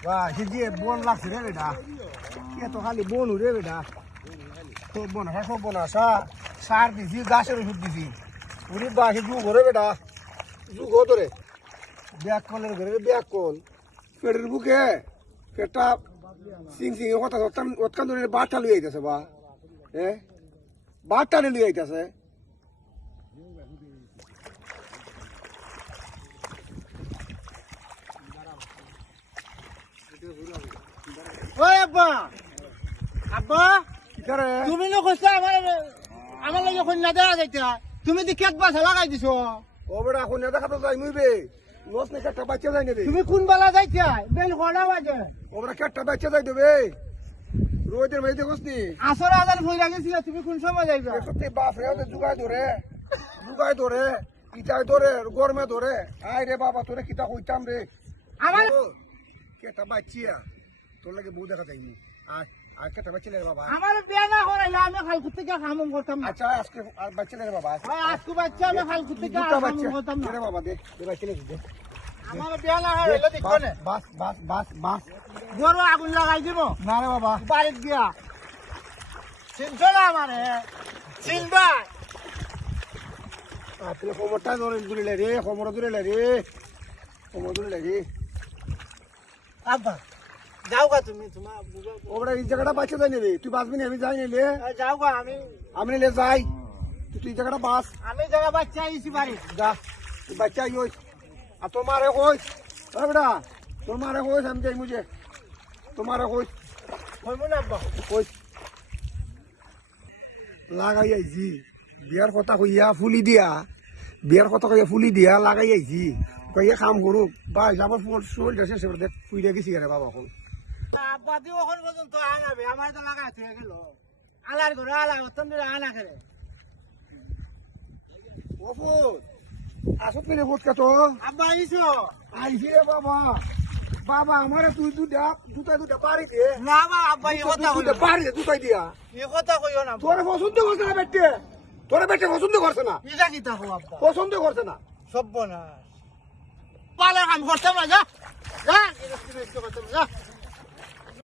বাহ যে বন লাগছে রে বেটা কে তো খালি বনু রে বেটা সব বনা সব বনা সার দিছি গাছের ওষুধ দিছি উনি বাসে যুগ রে বেটা যুগ ধরে ব্যাক কলের ঘরে ব্যাক কল পেটের বুকে পেটটা সিং সিং কথা ওতকান ধরে বাটটা লুই আইতাছে বা বাটটা লুই আইতাছে ওই আব্বা আব্বা তুমি না কইছ আমার লাগে কন্যা দেওয়া যাইতে তুমি দি খেত বাসা লাগাই দিছো ও বেটা এখন দেখা তো যাই মুইবে নস নে একটা বাচ্চা যাই নেবে তুমি কোন বেলা যাইতে বেল কটা বাজে ও বেটা একটা বাচ্চা যাই দেবে রোজের মেয়েতে বসনি আসর আদার ভইরা গেছিল তুমি কোন সময় যাইবা সত্যি বাপ রে ওদের জুগাই ধরে ইটাই ধরে গরমে ধরে আয় রে বাবা তোরে কিতা কইতাম রে আমার কেটা বাচ্চিয়া তোর লাগে বউ দেখা যাইনি আয় আয় কেটা বাচ্চা রে বাবা আমার বিয়া না করাইলে আমি খালকুত থেকে কাম করতাম না আচ্ছা আজকে আর বাচ্চা রে বাবা আজকে বাচ্চা আমি খালকুত থেকে দুটা কাম বাচ্চা করতাম না রে বাবা দে বাচ্চা দে আমার বিয়া না হইলে দেখো না বাস গরু আগুন লাগাই দিব না রে বাবা বাড়িত গিয়া চিনছ না আমারে চিনবা আপনি কোমরটা দূরে রে কোমর দূরে রে আব্বা যাও গা তুমি তোমার ওরা এই জায়গাটা বাচ্চা যাই নেবে তুই বাঁচবি না আমি যাই নিলে যাও গা আমি নিলে যাই তুই জায়গাটা বাস আমি জায়গা বাচ্চা আইছি বাড়ি যা তুই বাচ্চা ইস আর তোমারে কইস বেটা তোমারে কইস আমি যাই মুঝে তোমারে কইস হইব না আব্বা কইস লাগাই আইছি বিয়ার কথা কইয়া ফুলি দিয়া লাগাই আইছি কইয়া কাম করুক বা যাবার ফুল গেছে সে দেখ ফুইরা গেছি রে বাবা এখন আব্বা দি ওখান পর্যন্ত আনাবে আমার তো লাগা থেকে গেল আলার ঘরে আলা তুমি আনা করে ওফুত আসত পেলে বোধ কত আব্বা আইছো আইছি রে বাবা আমারে তুই দুটা পারি দে না বা আব্বা এই কথা দুটা পারি দে দুটাই দিয়া এই কথা কইও না তোরে পছন্দ করছে না বেটে পছন্দ করছে না এটা কি তা আব্বা পছন্দ করছে না সব না পালে কাম করতাম না যা যা করতাম যা